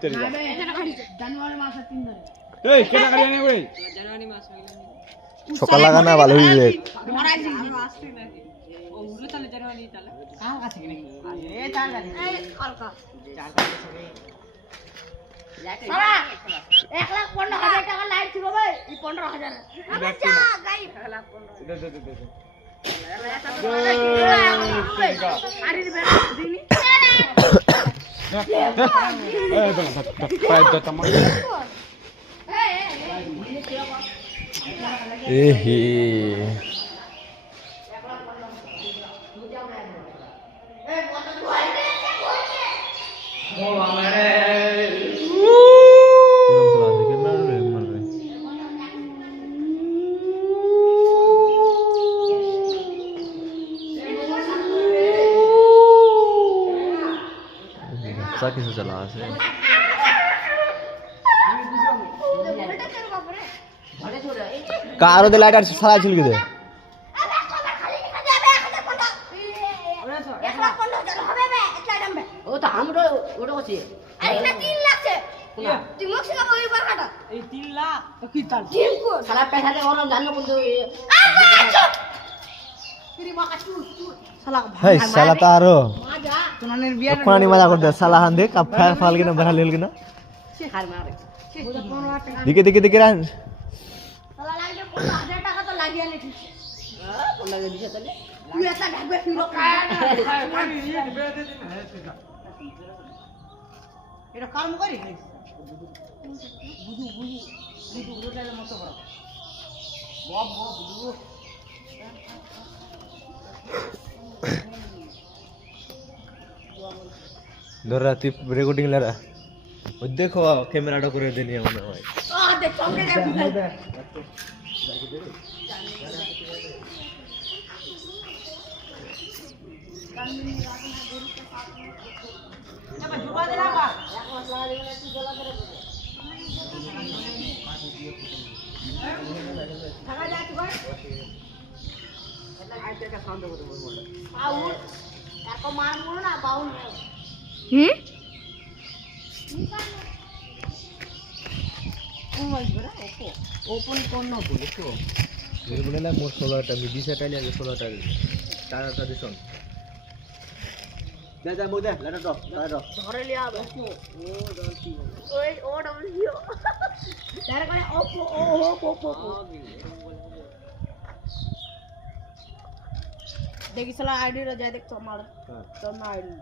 সকাল লাগানা ভালো হয়ে যায়। কিছু চালা আছে কারো দে লাইট আর সারা ছিল কি দে ও তো আমরা ওটা কইছি আরে এটা 3 লাখ আছে তুই মুখ সঙ্গে ওই বাকাটা এই 3 লাখ তো কি তাল টিম কো সারা পয়সা দে ওরা জানো কোন ফিরি মাকা চু সালা হেই সালা তারো মাজা তোনানের বিয়া কোনানি মজা করে দে সালা হান দে কাপ ফাল ফাল কিনা বহাল লেল কিনা সে হার মারে দিকে দিকে দিকে রান সালা লাগে 15000 টাকা তো লাগিয়ে আনি ঠিক কোন লাগে দিছে তাহলে তুই এত ঢাকবে ফিরো এটা কাম করি বুদু বুদু বুদু রোটালে মত বড় বব বব বুদু ধরা তুই রেকর্ডিং লেরা ও দেখো ক্যামেরাটা করে দেনি মনে হয় দেখ চমকে গেছে ওপেন কোন না বলে তো এর বলে না মোর 16টা আমি 20টা নিয়ে 16টা তারাটা দিছন দে দে মো দে লাটা দাও লাটা ধরে লিয়া বসু ও দন্তি ওই ও ডব্লিউ তার মানে ওপো ও ওপো দেখি সালা আইডি রে যা দেখ তোমার তোর না আইডি